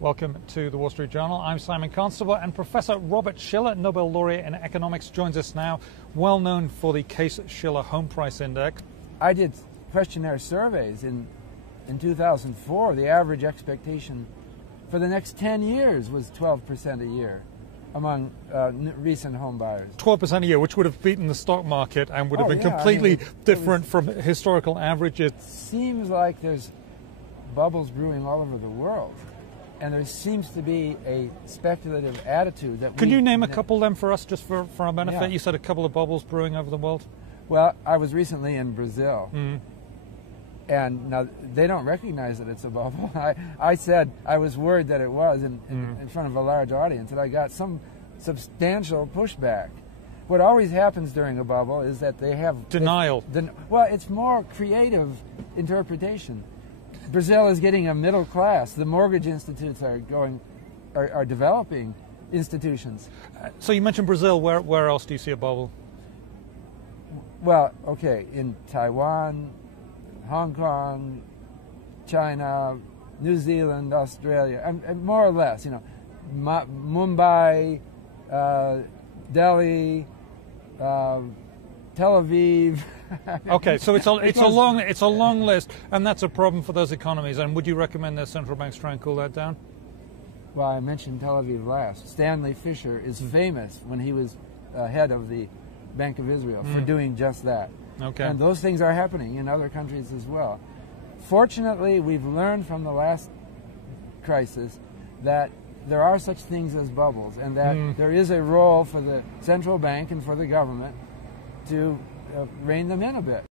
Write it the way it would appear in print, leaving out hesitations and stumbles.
Welcome to the Wall Street Journal. I'm Simon Constable, and Professor Robert Shiller, Nobel laureate in economics, joins us now, well known for the Case-Shiller Home Price Index. I did questionnaire surveys in 2004. The average expectation for the next 10 years was 12% a year among recent home buyers. 12% a year, which would have beaten the stock market and would have been completely different from historical averages. It seems like there's bubbles brewing all over the world. And there seems to be a speculative attitude that Can you name a couple of them for us, just for our benefit? Yeah. You said a couple of bubbles brewing over the world. Well, I was recently in Brazil, and now they don't recognize that it's a bubble. I said I was worried that it was in front of a large audience, and I got some substantial pushback. What always happens during a bubble is that they have denial. Well, it's more creative interpretation. Brazil is getting a middle class. The mortgage institutes are developing institutions. So you mentioned Brazil. Where else do you see a bubble? Well, okay, in Taiwan, Hong Kong, China, New Zealand, Australia, and more or less, you know, Mumbai, Delhi, Tel Aviv. Okay, so it's a long list, and that's a problem for those economies. And would you recommend that central banks try and cool that down? Well, I mentioned Tel Aviv last. Stanley Fischer is famous when he was head of the Bank of Israel for doing just that. Okay, and those things are happening in other countries as well. Fortunately, we've learned from the last crisis that there are such things as bubbles, and that there is a role for the central bank and for the government to rein them in a bit.